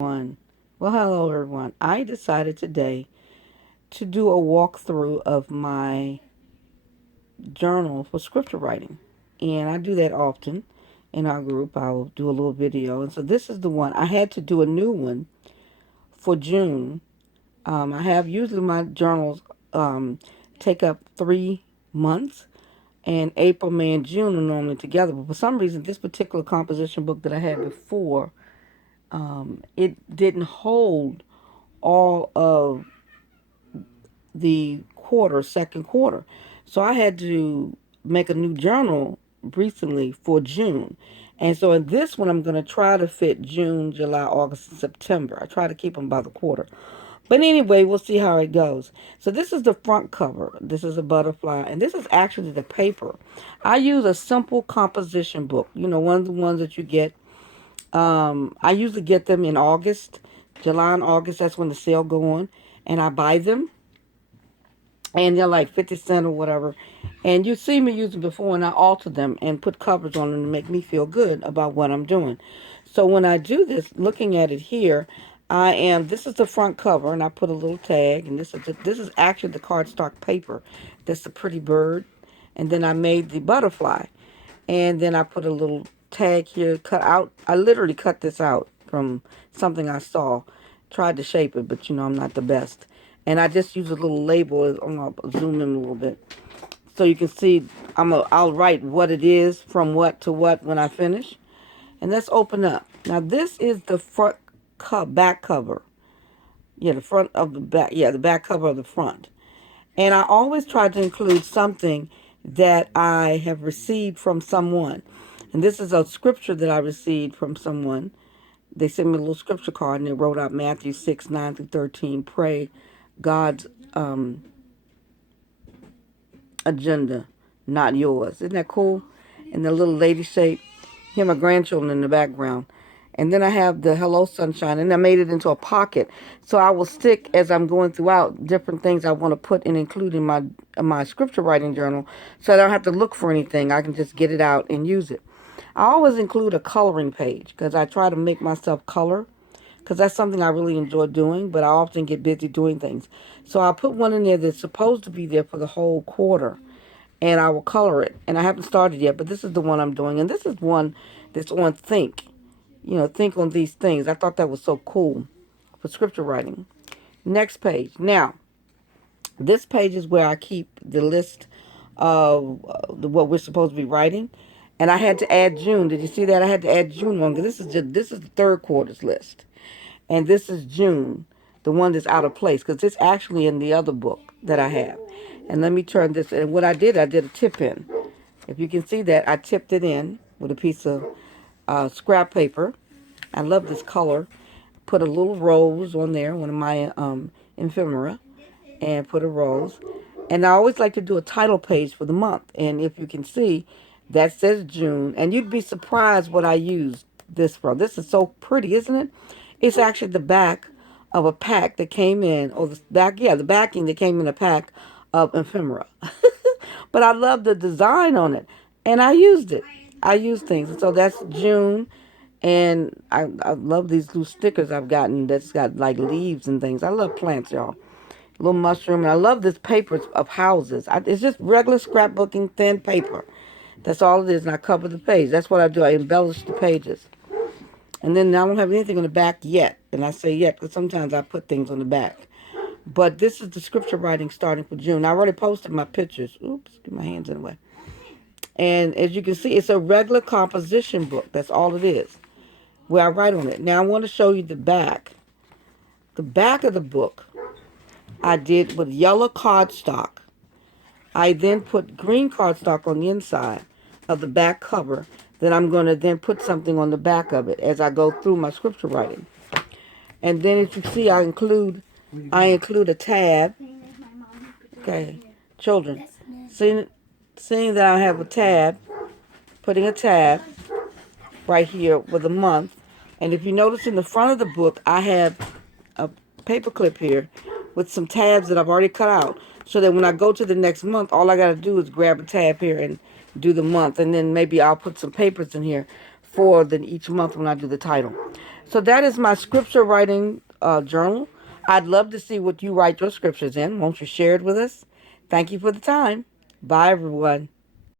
One. Well, hello everyone. I decided today to do a walkthrough of my journal for scripture writing. And I do that often in our group. I'll do a little video. And so this is the one. I had to do a new one for June. I have usually my journals take up 3 months, and April, May, and June are normally together. But for some reason, this particular composition book that I had before, it didn't hold all of the second quarter. So I had to make a new journal recently for June. And so in this one, I'm going to try to fit June, July, August, and September. I try to keep them by the quarter. But anyway, we'll see how it goes. So this is the front cover. This is a butterfly. And this is actually the paper. I use a simple composition book. You know, one of the ones that you get. I usually get them in August. July and August, that's when the sale go on. And I buy them, and they're like 50 cents or whatever. And you see me use them before, and I alter them and put covers on them to make me feel good about what I'm doing. So when I do this, looking at it here, this is the front cover, and I put a little tag, and this is actually the cardstock paper. That's a pretty bird. And then I made the butterfly, and then I put a little tag here, cut out. I literally cut this out from something I saw. Tried to shape it, but I'm not the best. And I just use a little label. I'm going to zoom in a little bit so you can see. I'll write what it is from what to what when I finish. And let's open up. Now this is the back cover. Yeah, the front of the back. Yeah, the back cover of the front. And I always try to include something that I have received from someone. And this is a scripture that I received from someone. They sent me a little scripture card, and they wrote out Matthew 6, 9 through 13. Pray God's agenda, not yours. Isn't that cool? And the little lady shape. Here, my grandchildren in the background. And then I have the Hello Sunshine, and I made it into a pocket. So I will stick, as I'm going throughout, different things I want to put and include in my scripture writing journal, so I don't have to look for anything. I can just get it out and use it. I always include a coloring page because I try to make myself color, because that's something I really enjoy doing, but I often get busy doing things. So I'll put one in there that's supposed to be there for the whole quarter, and I will color it. And I haven't started yet, but this is the one I'm doing. And this is one that's on Think. Think on these things. I thought that was so cool for scripture writing. Next page. Now, this page is where I keep the list of what we're supposed to be writing. And I had to add June. Did you see that? I had to add June on, because this is the third quarter's list. And this is June, the one that's out of place, because it's actually in the other book that I have. And let me turn this. And what I did a tip in. If you can see that, I tipped it in with a piece of scrap paper. I love this color. Put a little rose on there, one of my ephemera, and put a rose. And I always like to do a title page for the month. And if you can see, that says June. And you'd be surprised what I used this for. This is so pretty, isn't it? It's actually the back of a pack that came in, or the backing that came in a pack of ephemera. But I love the design on it, and I used it. I use things. So that's June, and I love these little stickers I've gotten that's got like leaves and things. I love plants, y'all. Little mushroom, and I love this paper of houses. It's just regular scrapbooking, thin paper. That's all it is, and I cover the page. That's what I do. I embellish the pages. And then I don't have anything on the back yet. And I say yet because sometimes I put things on the back. But this is the scripture writing starting for June. I already posted my pictures. Oops, get my hands in the way. And as you can see, it's a regular composition book. That's all it is, where I write on it. Now I want to show you the back. The back of the book I did with yellow cardstock. I then put green cardstock on the inside of the back cover. Then I'm going to then put something on the back of it as I go through my scripture writing. And then as you see, I include a tab. Okay, children, seeing that I have a tab, putting a tab right here with a month. And if you notice in the front of the book, I have a paper clip here with some tabs that I've already cut out, so that when I go to the next month, all I got to do is grab a tab here and do the month. And then maybe I'll put some papers in here for each month when I do the title. So that is my scripture writing journal. I'd love to see what you write your scriptures in. Won't you share it with us? Thank you for the time. Bye, everyone.